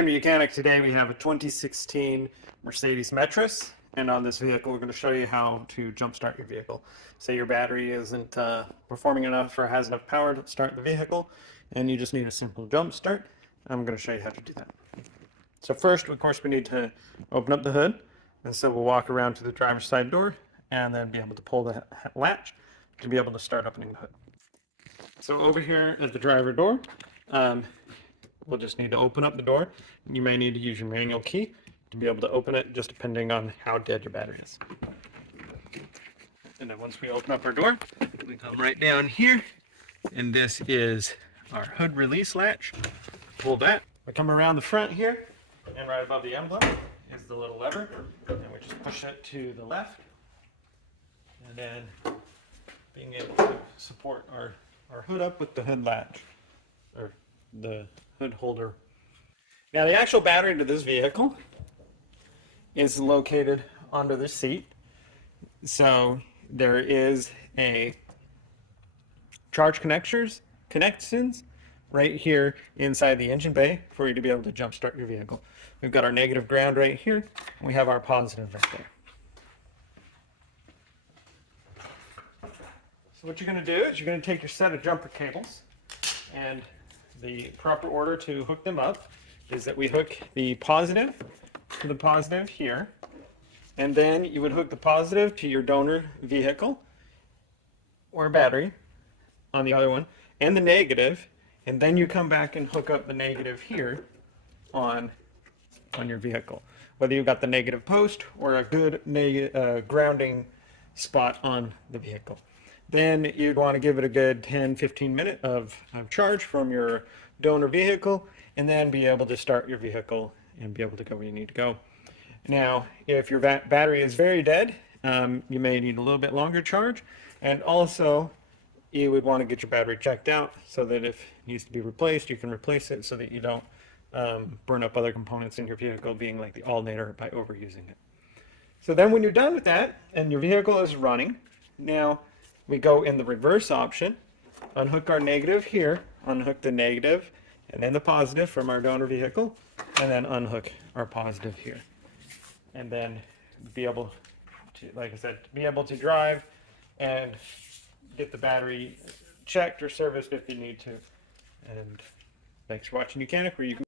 Welcome to Mechanic. Today we have a 2016 Mercedes Metris, and on this vehicle we're going to show you how to jump start your vehicle. Say your battery isn't performing enough or has enough power to start the vehicle and you just need a simple jump start. I'm going to show you how to do that. So first, of course, we need to open up the hood, and so we'll walk around to the driver's side door and then be able to pull the latch to be able to start opening the hood. So over here at the driver door, we'll just need to open up the door. You may need to use your manual key to be able to open it, just depending on how dead your battery is. And then once we open up our door, we come right down here, and this is our hood release latch. Pull that. We come around the front here, and right above the emblem is the little lever, and we just push it to the left, and then being able to support our hood up with the hood latch, or the hood holder. Now the actual battery to this vehicle is located under the seat. So there is a charge connections right here inside the engine bay for you to be able to jump start your vehicle. We've got our negative ground right here, and we have our positive right there. So what you're going to do is you're going to take your set of jumper cables, and the proper order to hook them up is that we hook the positive to the positive here, and then you would hook the positive to your donor vehicle or battery on the other one, and the negative, and then you come back and hook up the negative here on your vehicle, whether you've got the negative post or a good grounding spot on the vehicle. Then you'd want to give it a good 10-15 minutes of charge from your donor vehicle, and then be able to start your vehicle and be able to go where you need to go. Now, if your battery is very dead, you may need a little bit longer charge, and also you would want to get your battery checked out so that if it needs to be replaced, you can replace it so that you don't burn up other components in your vehicle, being like the alternator, by overusing it. So then when you're done with that and your vehicle is running, now we go in the reverse option, unhook our negative here, unhook the negative and then the positive from our donor vehicle, and then unhook our positive here. And then be able to, like I said, be able to drive and get the battery checked or serviced if you need to. And thanks for watching Mechanic, where you can